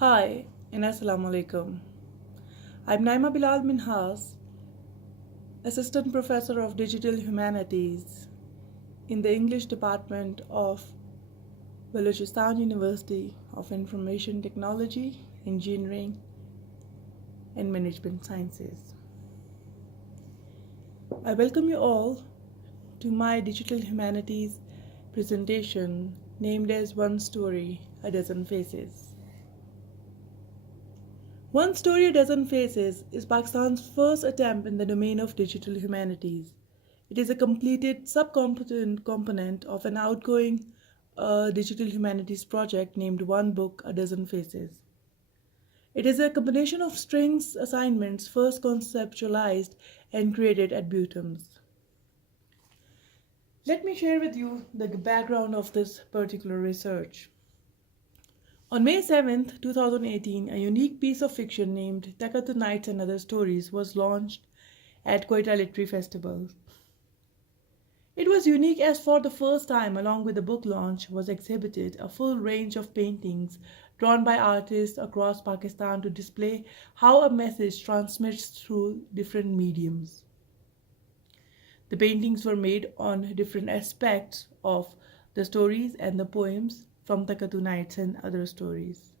Hi and Assalamu alaikum. I'm Naima Bilal Minhas, Assistant Professor of Digital Humanities in the English Department of Balochistan University of Information Technology, Engineering and Management Sciences. I welcome you all to my Digital Humanities presentation named as One Story, a Dozen Faces. One Story, a Dozen Faces is Pakistan's first attempt in the domain of digital humanities. It is a completed subcomponent of an outgoing digital humanities project named One Book, a Dozen Faces. It is a combination of strings assignments first conceptualized and created at Butums. Let me share with you the background of this particular research. On May 7th, 2018, a unique piece of fiction named Takatu Nights and Other Stories was launched at Quetta Literary Festival. It was unique as for the first time, along with the book launch, was exhibited a full range of paintings drawn by artists across Pakistan to display how a message transmits through different mediums. The paintings were made on different aspects of the stories and the poems from Takatu Nights and Other Stories.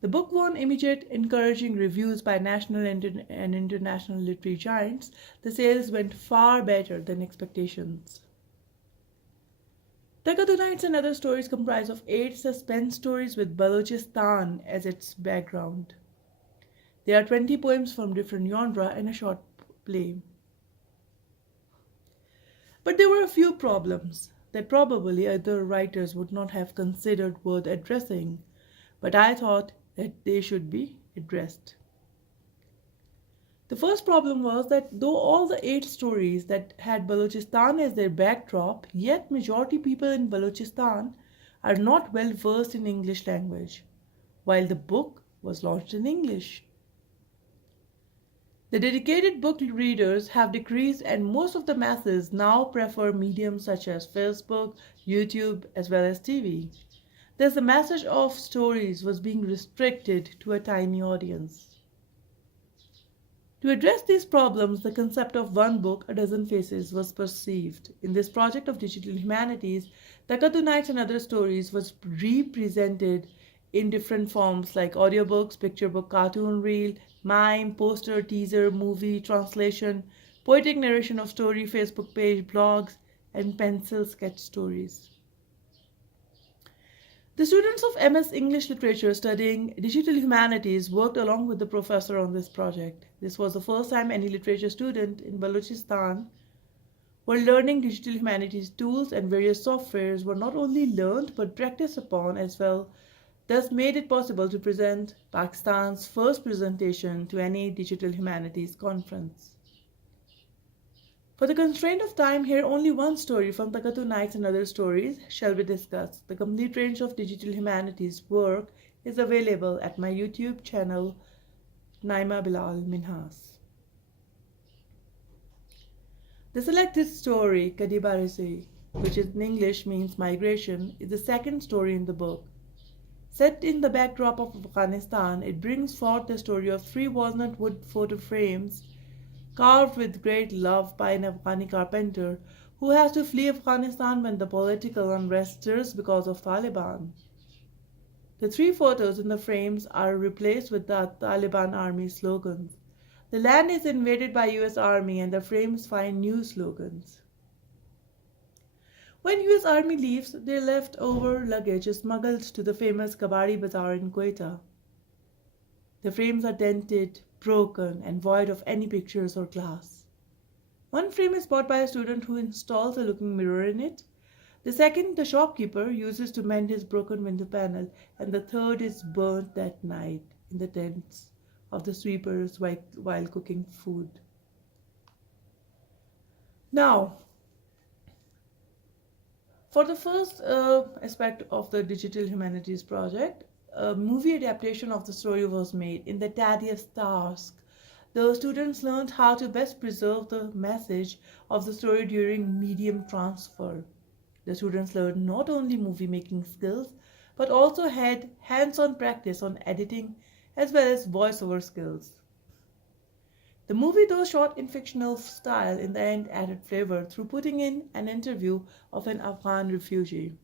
The book won immediate encouraging reviews by national and international literary giants. The sales went far better than expectations. Takatu Nights and Other Stories comprise of 8 suspense stories with Balochistan as its background. There are 20 poems from different genres and a short play. But there were a few problems that probably other writers would not have considered worth addressing, but I thought that they should be addressed. The first problem was that though all the 8 stories that had Balochistan as their backdrop, yet majority people in Balochistan are not well versed in English language, while the book was launched in English. The dedicated book readers have decreased and most of the masses now prefer mediums such as Facebook, YouTube, as well as TV. Thus the message of stories was being restricted to a tiny audience. To address these problems, the concept of one book, a dozen faces was perceived. In this project of digital humanities, Takatu Nights and Other Stories was represented in different forms like audiobooks, picture book, cartoon reel, mime, poster, teaser, movie, translation, poetic narration of story, Facebook page, blogs, and pencil sketch stories. The students of MS English Literature studying digital humanities worked along with the professor on this project. This was the first time any literature student in Balochistan were learning digital humanities tools, and various softwares were not only learned but practiced upon as well, thus made it possible to present Pakistan's first presentation to any digital humanities conference. For the constraint of time here, only one story from Takatu Nights and Other Stories shall be discussed. The complete range of digital humanities work is available at my YouTube channel, Naima Bilal Minhas. The selected story, Kadibarisi, which in English means migration, is the second story in the book. Set in the backdrop of Afghanistan, it brings forth the story of 3 walnut wood photo frames carved with great love by an Afghani carpenter who has to flee Afghanistan when the political unrest stirs because of Taliban. The 3 photos in the frames are replaced with the Taliban army slogans. The land is invaded by US Army and the frames find new slogans. When US Army leaves, their leftover luggage is smuggled to the famous Kabadi Bazaar in Quetta. The frames are dented, broken, and void of any pictures or glass. One frame is bought by a student who installs a looking mirror in it. The second, the shopkeeper uses to mend his broken window panel, and the third is burnt that night in the tents of the sweepers while cooking food. Now, for the first aspect of the Digital Humanities project, a movie adaptation of the story was made. In the tedious task, the students learned how to best preserve the message of the story during medium transfer. The students learned not only movie making skills, but also had hands-on practice on editing as well as voiceover skills. The movie, though shot in fictional style, in the end added flavor through putting in an interview of an Afghan refugee.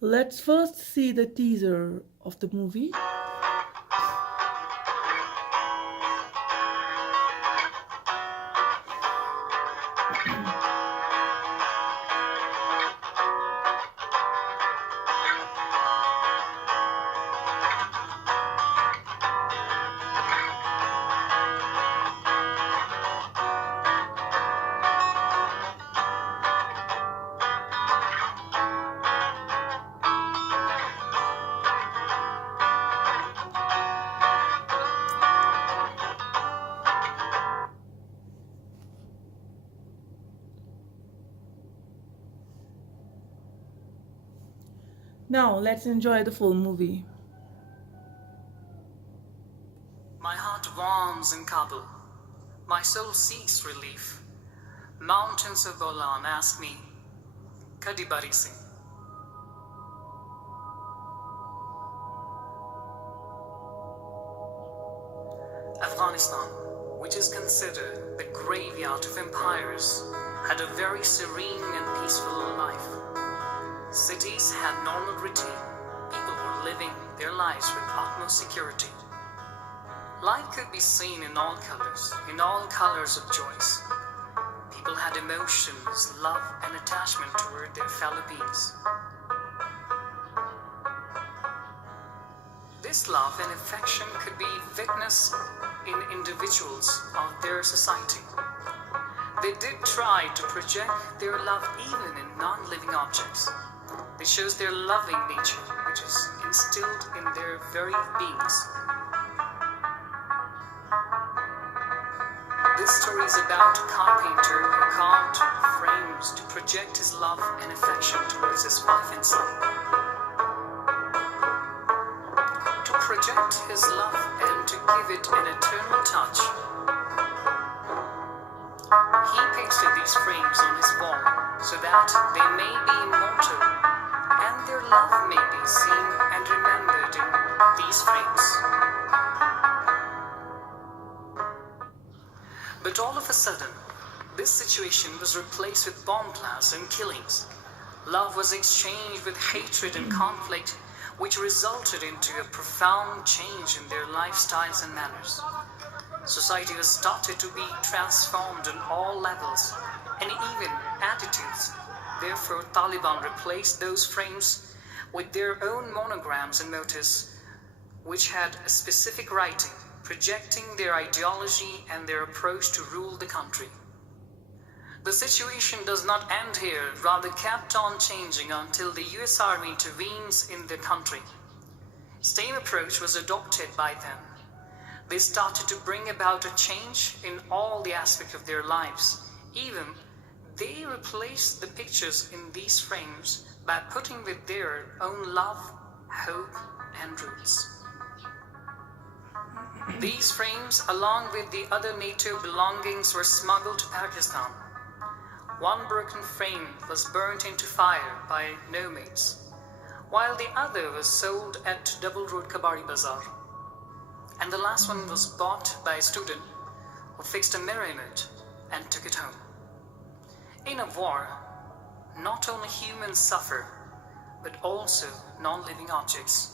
Let's first see the teaser of the movie. Now, let's enjoy the full movie. My heart warms in Kabul. My soul seeks relief. Mountains of Bolan ask me, Kadi Bari Singh. Afghanistan, which is considered the graveyard of empires, had a very serene and peaceful life. Cities had normal routine. People were living their lives with utmost security. Life could be seen in all colors of joys. People had emotions, love, and attachment toward their fellow beings. This love and affection could be witnessed in individuals of their society. They did try to project their love even in non-living objects. It shows their loving nature, which is instilled in their very beings. This story is about a carpenter who carved frames to project his love and affection towards his wife and son. To project his love and to give it an eternal touch, he pasted these frames on his wall so that they may be immortal and their love may be seen and remembered in these frames. But all of a sudden, this situation was replaced with bomb blasts and killings. Love was exchanged with hatred and conflict, which resulted into a profound change in their lifestyles and manners. Society was started to be transformed on all levels and even attitudes. Therefore, Taliban replaced those frames with their own monograms and notice, which had a specific writing, projecting their ideology and their approach to rule the country. The situation does not end here, rather kept on changing until the US Army intervenes in the country. Same approach was adopted by them. They started to bring about a change in all the aspects of their lives. Even they replaced the pictures in these frames by putting with their own love, hope, and roots. These frames, along with the other NATO belongings, were smuggled to Pakistan. One broken frame was burnt into fire by nomads, while the other was sold at Double Road Kabari Bazaar. And the last one was bought by a student who fixed a mirror in it and took it home. In a war, not only humans suffer, but also non-living objects.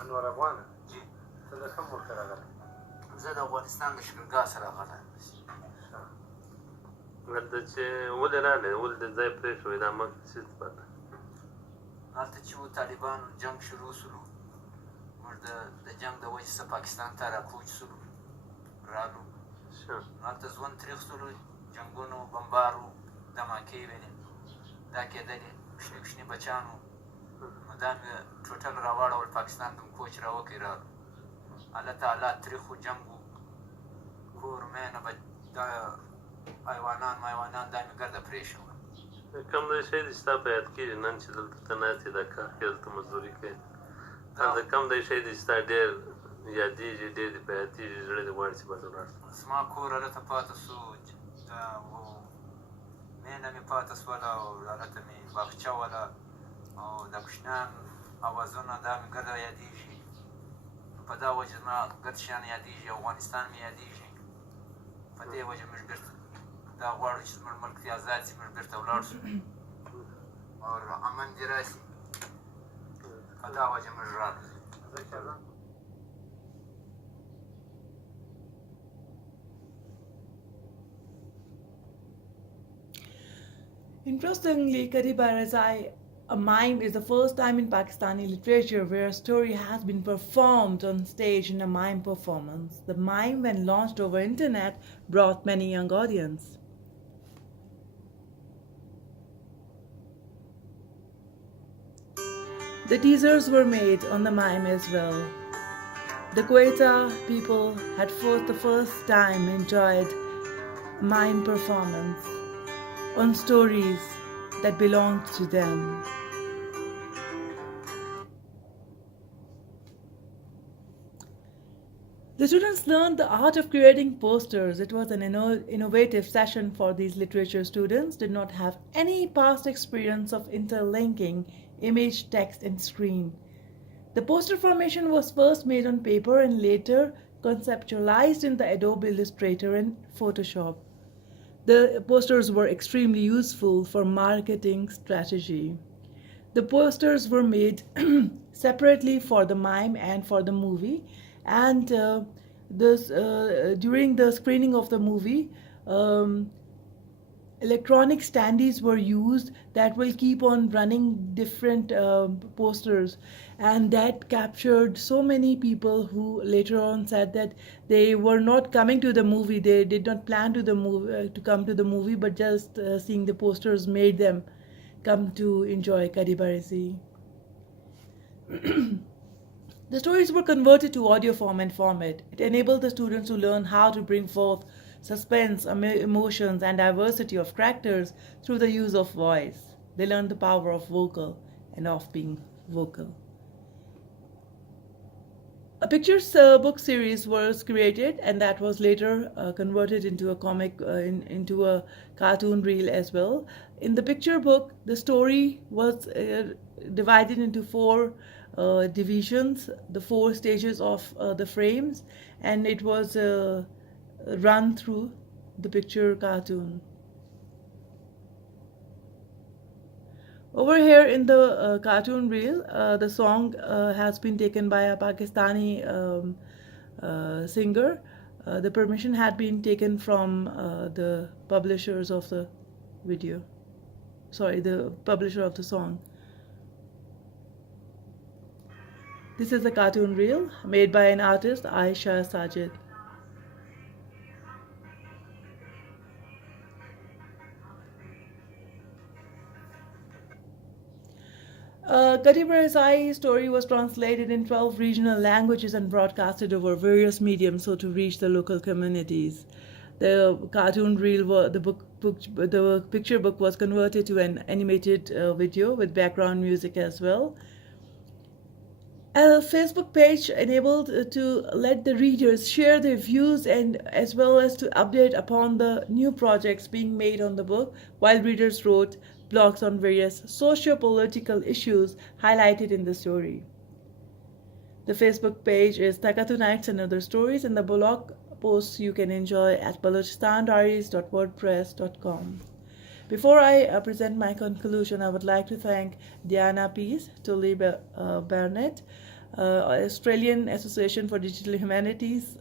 انور افغان جی ته د کوم ملک راغلی زه د افغانستان د شکرګاه سره راغلی هلته چې ولې راغلی ولې د ځای پرېښوی دا مخکې څه پته هلته چې و طالبان جنګ شروع شولو موږ د جنګ د وجې څخه پاکستان ته راکوچ شولو رالو هلته ژوند تریخ شولو جنګونو بمبار و دماکې وینې دا کېدلې کوچني کوچني بچان وو نو دا مې ټوټل راواړول پاکستان ته مې کوچ راوکړې رالو هلته حالات تریخ و جنګ و کور مینه دا حیوانان دا مې ګرده پرېښوه کوم شی دې ستا په یاد کېږي نن چې دلته ته ناست یې دا کار کوې دلته مزدوري کوې هلته کم دی شی دی چې تا ډېر یادېږي ډېر دې په یادېږي زړه دې غواړي چې بس ولاړ شم زما کور هلته پاته سو مینه مې پاته سوله او هلته مې باغچه وله او د کوچنیان اوازونه دا مې ګرده یادېږي نو په دا وجه زما ګرد شیان یادېږي افغانستان مې یادېږي په دې وجه موږ بېرته دا غواړو چې زموږ ملک دې ازاد شي موږ بېرته ولاړ شو او امن دې راشي په دا وجه موږ راغلو Interestingly, Kariba Razai, a mime is the first time in Pakistani literature where a story has been performed on stage in a mime performance. The mime, when launched over internet, brought many young audience. The teasers were made on the mime as well. The Quetta people had for the first time enjoyed mime performance on stories that belonged to them. The students learned the art of creating posters. It was an innovative session for these literature students, did not have any past experience of interlinking image, text, and screen. The poster formation was first made on paper and later conceptualized in the Adobe Illustrator and Photoshop. The posters were extremely useful for marketing strategy. The posters were made separately for the mime and for the movie, and during the screening of the movie, electronic standees were used that will keep on running different posters, and that captured so many people who later on said that they were not coming to the movie, they did not plan to come to the movie, but just seeing the posters made them come to enjoy Kadibarisi. The stories were converted to audio form and format. It enabled the students to learn how to bring forth suspense, emotions, and diversity of characters through the use of voice. They learned the power of vocal and of being vocal. A pictures book series was created, and that was later converted into a comic, into a cartoon reel as well. In the picture book, the story was divided into four divisions, the four stages of the frames, and it was run through the picture cartoon. Over here in the cartoon reel, the song has been taken by a Pakistani singer. The permission had been taken from the publishers of the video. Sorry, the publisher of the song. This is a cartoon reel made by an artist, Aisha Sajid. Katibar's story was translated in 12 regional languages and broadcasted over various mediums so to reach the local communities. The cartoon reel, the picture book was converted to an animated video with background music as well. A Facebook page enabled to let the readers share their views and as well as to update upon the new projects being made on the book, while readers wrote blogs on various socio-political issues highlighted in the story. The Facebook page is Takatu Nights and Other Stories, and the blog posts you can enjoy at balochistandiaries.wordpress.com. Before I present my conclusion, I would like to thank Diana Pease, Tully Barnett, Australian Association for Digital Humanities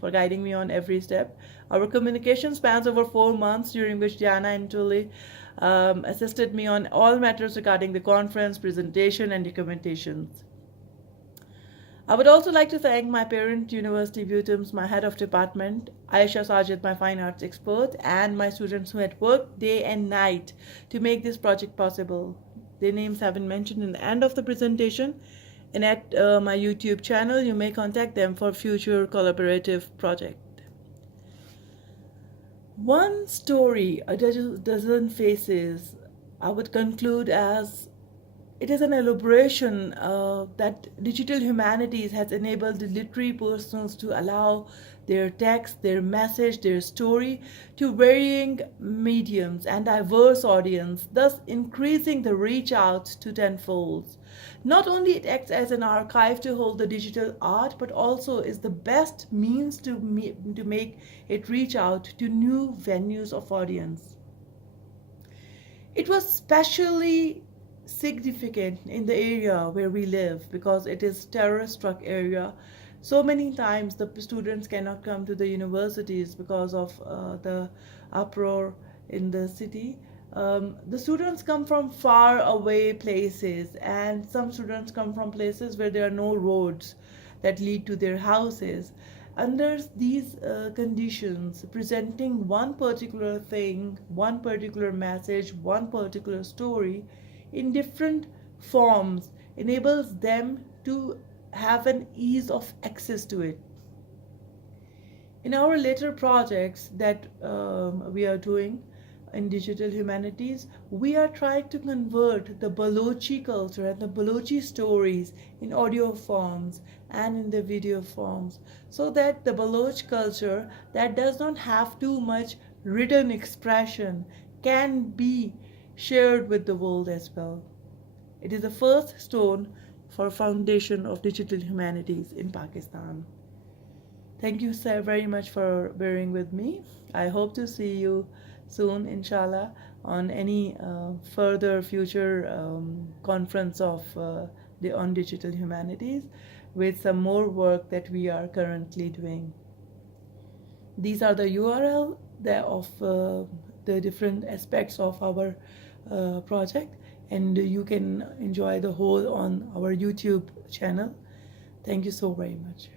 for guiding me on every step. Our communication spans over 4 months, during which Diana and Tully assisted me on all matters regarding the conference, presentation, and documentations. I would also like to thank my parent university, Butums, my head of department, Aisha Sajid, my fine arts expert, and my students who had worked day and night to make this project possible. Their names have been mentioned in the end of the presentation, and at my YouTube channel, you may contact them for future collaborative project. One story, a dozen faces, I would conclude as it is an elaboration that digital humanities has enabled the literary persons to allow their text, their message, their story to varying mediums and diverse audience, thus increasing the reach out to tenfold. Not only it acts as an archive to hold the digital art, but also is the best means to make it reach out to new venues of audience. It was especially significant in the area where we live because it is terror struck area. So many times the students cannot come to the universities because of the uproar in the city. The students come from far away places, and some students come from places where there are no roads that lead to their houses. Under these conditions, presenting one particular thing, one particular message, one particular story in different forms enables them to have an ease of access to it. In our later projects that we are doing in digital humanities, we are trying to convert the Balochi culture and the Balochi stories in audio forms and in the video forms, so that the Baloch culture that does not have too much written expression can be shared with the world as well. It is the first stone for foundation of digital humanities in Pakistan. Thank you so very much for bearing with me. I hope to see you soon, inshallah, on any further future conference of on digital humanities with some more work that we are currently doing. These are the URL of the different aspects of our project, and you can enjoy the whole on our YouTube channel. Thank you so very much.